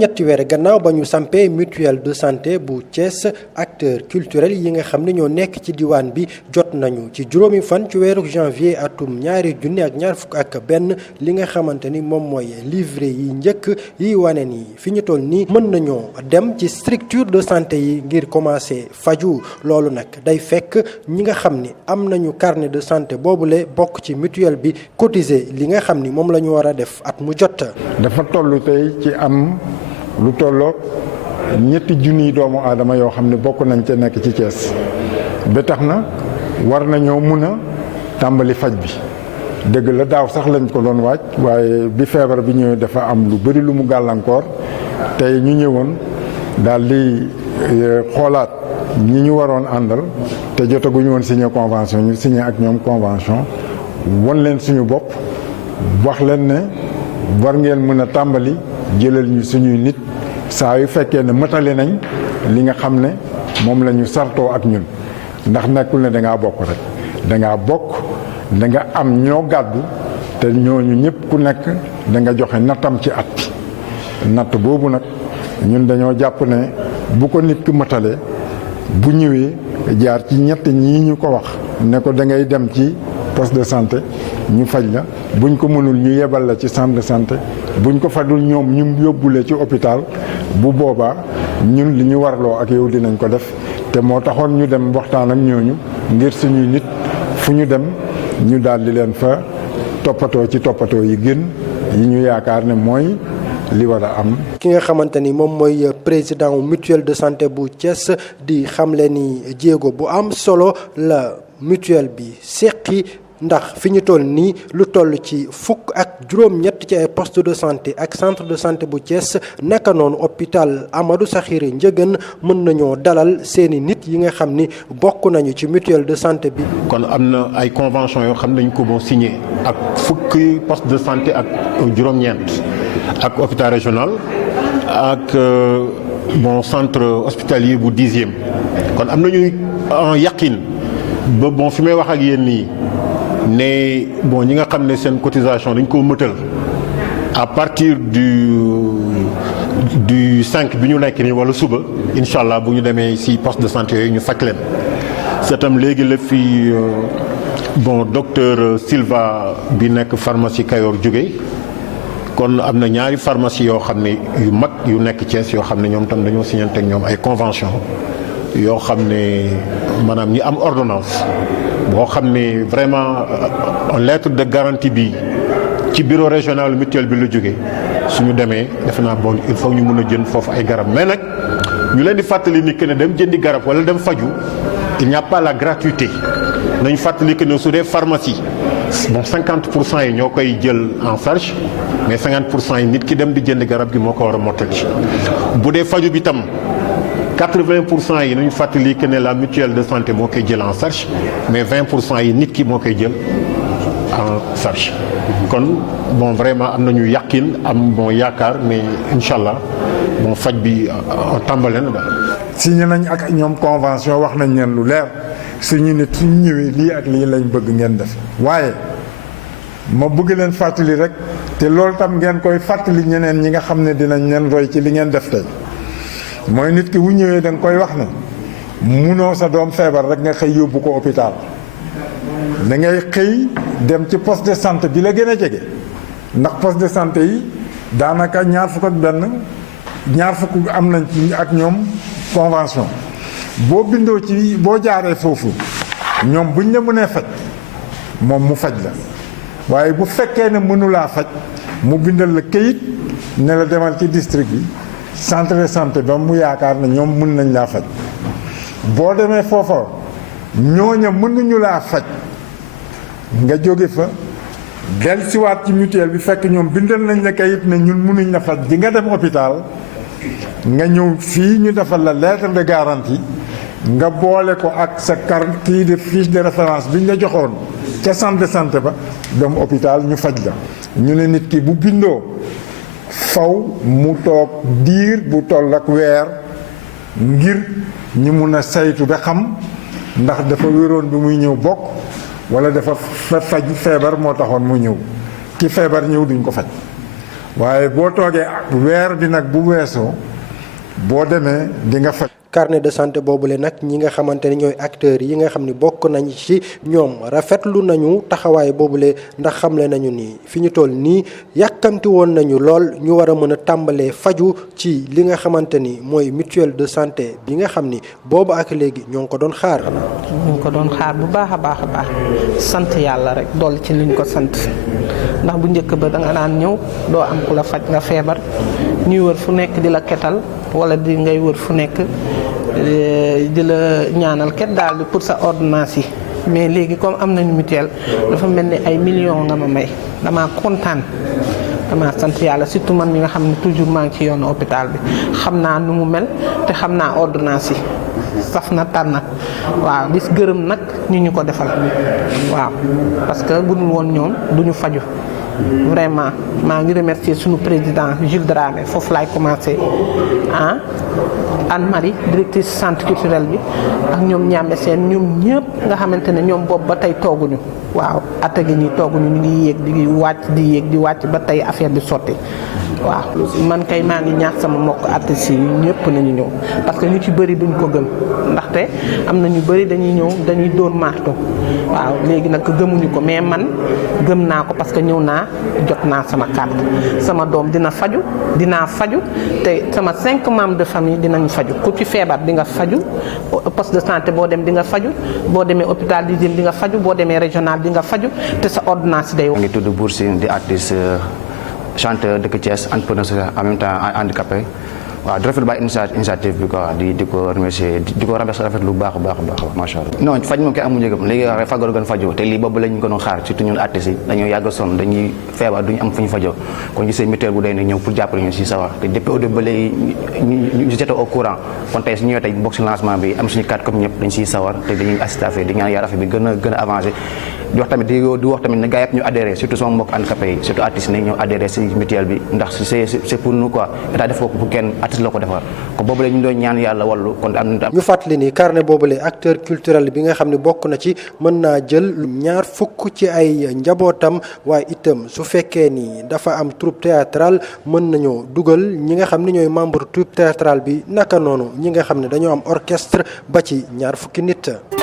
juróom-ñetti weer gannaaw ba ñu sampee mutuelle de santé bu Thiès acteurs culturels yi nga xam ne ñoo nekk ci diwaan bi jot nañu ci juróomi fan ci weeru janvier atum 2021 li nga xamante ni moom mooy livret yi njëkk yi wane ni fi ñu toll nii mën nañoo dem ci structure de santé yi ngir commencer faju loolu nag day fekk ñi nga xam ni am nañu carnet de santé boobule bokk ci mutuelle bi cotiser li nga xam ni moom la ñu war a def at mu jot. dafa toll tey ci am lu tolloog ñetti junniy doomu aadama yoo xam ne bokk nañ ca nekk ci Thiès ba tax na war nañoo mun a tàmbali faj bi dëgg la daaw sax lañ ko doon waaj waaye bi feebar bi ñëwee dafa am lu bëri lu mu gàllankoor tey ñu ñëwoon daal di xoolaat ñi ñu waroon àndal te jotaguñu woon signé convention ñu signé ak ñoom convention won leen suñu bopp wax leen ne war ngeen mën a tàmbali jëlal ñu suñuy nit saa yu fekkee ne matale nañ li nga xam ne moom la ñu sartoo ak ñun ndax nekkul ne dangaa bokk rek dangaa bokk da nga am ñoo gàddu te ñooñu ñëpp ku nekk da nga joxe nattam ci at bi natt boobu nag ñun dañoo jàpp ne bu ko nit ki matale bu ñëwee jaar ci ñett ñii ñu ko wax ne ko da ngay dem ci poste de santé ñu faj la buñ ko mënul ñu yebal la ci centre de santé buñ ko fadul ñoom ñu yóbbule ci hôpital bu boobaa ñun li ñu warloo ak yow dinañ ko def te moo taxoon ñu dem waxtaan ak ñooñu ngir suñuy nit fu ñu dem ñu daal di leen fa toppatoo ci toppatoo yi gën yi ñu yaakaar ne mooy li war a am. ki nga xamante ni moom mooy président mutuelle de santé bu Thiès di xamle ni jéego bu am solo la mutuelle bi seqi ndax fi ñu toll nii lu toll ci fukk ak juróom-ñett ci ay poste de santé ak centre de santé bu Thiès naka noonu hôpital Amadou Sakhir Ndiéguène mën nañoo dalal seeni nit yi nga xam ni bokk nañu ci mutuelle de santé bi. kon am na ay convention yoo xam ne dañu ko bon signé ak fukki poste de santé ak juróom-ñeent ak hôpital régional ak bon centre hospitalier bu 10e kon am nañu yaqin ba bon fi may wax ak yéen nii. ne bon ñi nga xam ne seen cotisation dañ ko mëtal à partir du 5 bi ñu nekk nii wala suba incha allah bu ñu demee ci poste de santé yooyu ñu faj leen seetam léegi la fi bon docteur Silva bi nekk pharmacie Kayor jóge kon am na ñaari pharmacie yoo xam ne yu mag yu nekk Thiès yoo xam ne ñoom tam dañoo signé ak ñoom ay convention yoo xam ne maanaam ñi am ordonnance boo xam ne vraiment lettre de garantie bi ci bureau régional mutuel bi la jógee suñu demee defe naa bon il faut ñu mën a jënd foofu ay garab mais nag ñu leen di fàttali ni que ne dem jëndi garab wala dem faju il n'y a pas la gratuité nañu fàttali que ne su dee pharmacie bon 50% yi ñoo koy jël en charge mais 50% yi nit ki dem di jënd garab gi moo ko war a mottali bu dee faju bi tam 80% yi nañu fàttali que ne la mutuelle de santé moo koy jël en charge mais 20% yi nit ki moo koy jël en charge kon bon vraiment am nañu yàqin am bon yaakaar mais incha allah bon faj bi tàmbale na daal. signé nañ ak ñoom convention wax nañ leen lu leer suñu nit suñu ñëwee lii ak lii lañ bëgg ngeen def waaye ma bëgg leen fàttali rek te loolu tam ngeen koy fàttali ñeneen ñi nga xam ne dinañ leen roy ci li ngeen def tey. mooy nit ki bu ñëwee da nga koy wax ne munoo sa doom feebar rek nga xëy yóbbu ko hôpital da ngay xëy dem ci poste de santé bi la gën a jege ndax poste de santé yi daanaka ñaar fukk am nañ ci ak ñoom convention boo bindoo ci boo jaaree foofu ñoom buñ la mënee faj moom mu faj la waaye bu fekkee ne mënulaa faj mu bindal la këyit ne la demal ci district bi centre de santé ba mu yaakaar ne ñoom mën nañ laa faj boo demee foofa ñooña mënuñu laa faj nga jóge fa del siwaat ci mutuelle bi fekk ñoom bindal nañ la kayit ne ñun mënuñ la faj di nga dem hôpital nga ñëw fii ñu defal la lettre de garantie nga boole ko ak sa carte kii de fiche de référence bi ñu la joxoon ca centre de santé ba dem hôpital ñu faj la ñu ne nit ki bu bindoo faw mu toog diir bu toll ak weer ngir ñu mun a saytu ba xam ndax dafa wéroon bi muy ñëw bokk wala dafa faj feebar moo taxoon mu ñëw ki feebar ñëw duñ ko faj waaye boo toogee weer bi nag bu weesoo boo demee di nga faj. carnet de santé boobule nag ñi nga xamante ni ñooy acteurs yi nga xam ni bokk nañ ci ñoom rafetlu nañu taxawaay boobule ndax xamle nañu ni fi ñu toll nii yàkkamti woon nañu lool ñu war a mën a tàmbalee faju ci li nga xamante ni mooy mutuelle de santé bi nga xam ni boobu ak léegi ñoo ngi ko doon xaar. ñu ngi ko doon xaar bu baax a baax a baax sant yàlla rek dolli ci liñ ko sant ndax bu njëkk ba da nga daan ñëw doo am ku la faj nga feebar ñuy wër fu nekk di la ketal wala di ngay wër fu nekk di la ñaanal ket daal pour sa ordonnance yi mais léegi comme am nañu mutuelle dafa mel ni ay millions nga ma may damaa kontaan damaa sant yàlla surtout man mi nga xam ne toujours maa ngi ci yoonu hôpital bi xam naa nu mu mel te xam naa ordonnance yi saf na tar na waaw bis gërëm nag ñu ko defal waaw parce que bu dul woon ñoom duñu faju vraiment maa ngi remercier suñu président Jules Dramé foofu laay commencé Anne-Marie directrice centre culturel bi ak ñoom ñàmbe seen ñoom ñëpp nga xamante ne ñoom boobu ba tey tooguñu waaw atta gi ñi tooguñu ñu ngi yéeg di wàcc di yéeg di wàcc ba tey affaire bi sotti waaw man kay maa ngi ñaax sama mbokk artistes yi ñëpp nañu ñëw parce que ñu ci bëri duñ ko gëm ndaxte am na ñu bëri dañuy ñëw dañuy dóor marto waaw léegi nag gëmuñu ko mais man gëm naa ko parce que ñëw naa jot naa sama carte sama doom dina faju dinaa faju te sama 5 membres de famille dinañ faju ku ci feebar di nga faju poste de santé boo dem di nga faju boo demee hôpital di jëm di nga faju boo demee régional di nga faju te sa ordonnance day. maa ngi tudd Bour Sine di artiste chanteur dëkk Thiès entrepreneur en même temps handicapé waaw di rafetlu ba initiative bi quoi di ko remercier di ko rafetlu bu baax a baax macha allah. non faj moom kenn amuñu njëgam léegi fagaru gën fajoo te lii boobu lañ ko doon xaar surtout ñun artistes yi dañoo yàgg a sonn dañuy feebar duñu am fu ñu fajoo kon gisee mutuelle bu day ne ñëw pour jàppale ñu si sawar te depuis au début ba léegi ñu jotee au courant kon tey su ñëwee tey bokk si lancement bi am suñu carte comme ñëpp dañ siy sawar te dañuy assister affaire di ñaan yàlla affaire bi gën a avancé di wax tamit ne gars yëpp ñu adhéré surtout sama mbokk handicapé yi surtout artistes yi ñëw adhéré si mutuelle bi ndax c'est pour nous quoi état def ko pour kenn artiste la ko defar kon boobu la ñu doon ñaan yàlla wallu kon am ñu fàttali ni carnet boobule acteur culturel bi nga xam ne bokk na ci mën naa jël 20 ci ay njabootam waaye itam su fekkee ni dafa am troupe théâtrale mën nañoo dugal ñi nga xam ne ñooy membre troupe théâtrale bi naka noonu ñi nga xam ne dañoo am orchestre ba ci 20 nit.